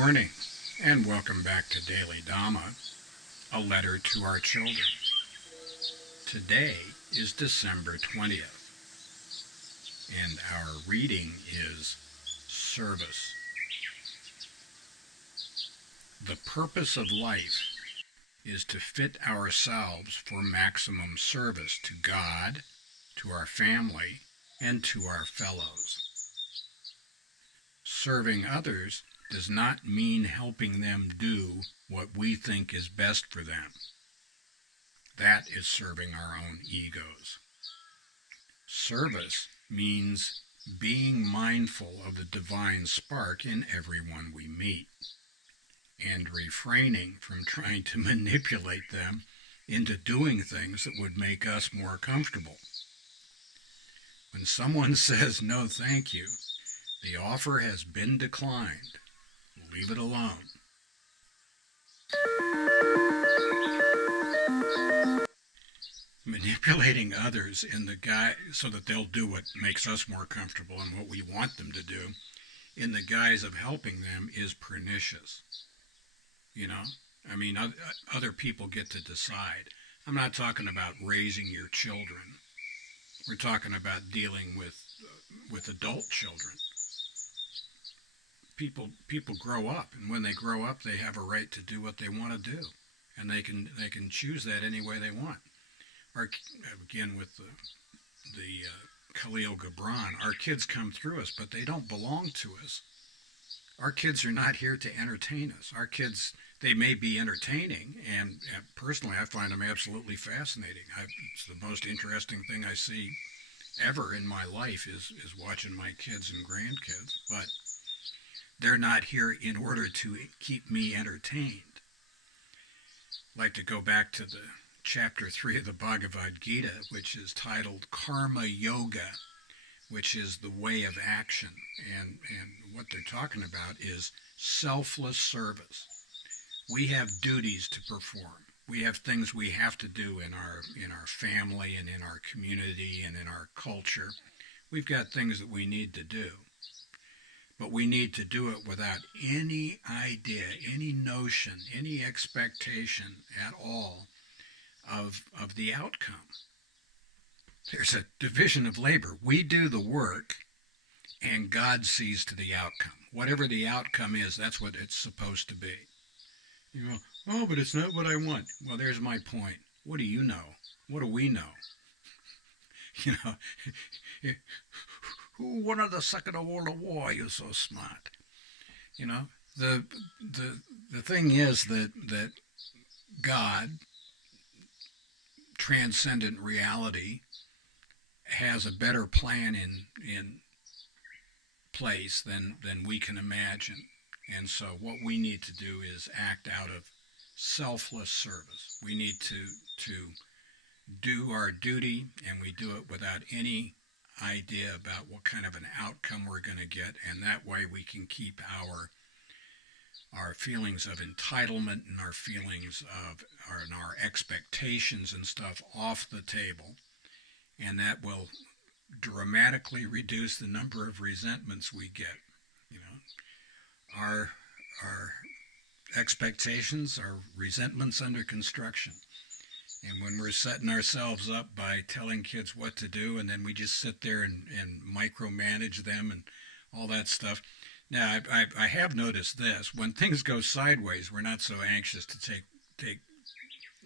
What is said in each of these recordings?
morning, and welcome back to Daily Dhamma, a letter to our children. Today is December 20th, and our reading is Service. The purpose of life is to fit ourselves for maximum service to God, to our family, and to our fellows. Serving others does not mean helping them do what we think is best for them. That is serving our own egos. Service means being mindful of the divine spark in everyone we meet, and refraining from trying to manipulate them into doing things that would make us more comfortable. When someone says no thank you, the offer has been declined. Leave it alone. Manipulating others so that they'll do what makes us more comfortable and what we want them to do in the guise of helping them is pernicious. Other people get to decide. I'm not talking about raising your children. We're talking about dealing with adult children. People grow up, and when they grow up, they have a right to do what they want to do, and they can choose that any way they want. Again, with the Khalil Gibran, our kids come through us, but they don't belong to us. Our kids are not here to entertain us. Our kids, they may be entertaining, and personally, I find them absolutely fascinating. It's the most interesting thing I see ever in my life is watching my kids and grandkids, but they're not here in order to keep me entertained. I'd like to go back to the chapter 3 of the Bhagavad Gita, which is titled Karma Yoga, which is the way of action. And what they're talking about is selfless service. We have duties to perform. We have things we have to do in our family and in our community and in our culture. We've got things that we need to do. But we need to do it without any idea, any notion, any expectation at all of the outcome. There's a division of labor. We do the work, and God sees to the outcome. Whatever the outcome is, that's what it's supposed to be. You go, oh, but it's not what I want. Well, there's my point. What do you know? What do we know? Who won the Second World War? You're so smart. The thing is that God, transcendent reality, has a better plan in place than we can imagine. And so what we need to do is act out of selfless service. We need to do our duty, and we do it without any idea about what kind of an outcome we're going to get, and that way we can keep our feelings of entitlement and our feelings of our expectations and stuff off the table, and that will dramatically reduce the number of resentments we get. Our expectations are resentments under construction. And when we're setting ourselves up by telling kids what to do, and then we just sit there and micromanage them and all that stuff. Now, I have noticed this. When things go sideways, we're not so anxious to take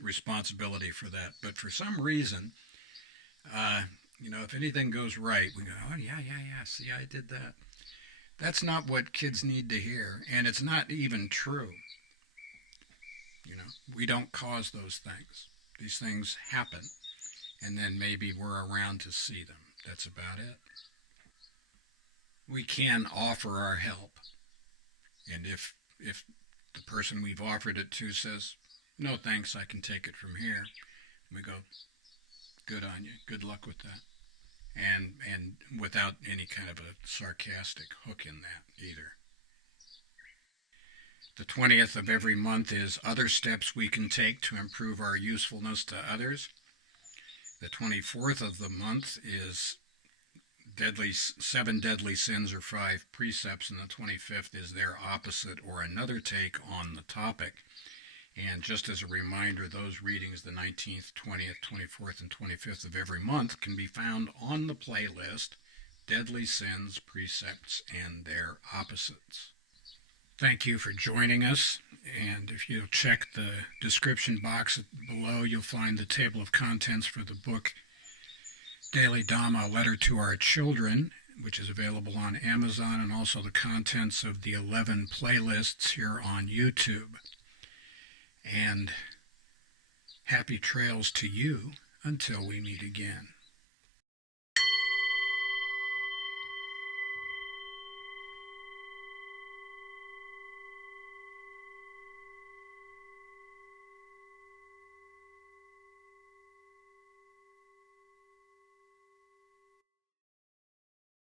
responsibility for that. But for some reason, if anything goes right, we go, oh, yeah, see, I did that. That's not what kids need to hear, and it's not even true. We don't cause those things. These things happen, and then maybe we're around to see them. That's about it. We can offer our help, and if the person we've offered it to says, no thanks, I can take it from here, we go, good on you, good luck with that. And without any kind of a sarcastic hook in that either. The 20th of every month is other steps we can take to improve our usefulness to others. The 24th of the month is Seven deadly sins or five precepts, and the 25th is their opposite or another take on the topic. And just as a reminder, those readings, the 19th, 20th, 24th, and 25th of every month, can be found on the playlist, Deadly Sins, Precepts, and Their Opposites. Thank you for joining us, and if you'll check the description box below, you'll find the table of contents for the book Daily Dhamma, A Letter to Our Children, which is available on Amazon, and also the contents of the 11 playlists here on YouTube. And happy trails to you until we meet again.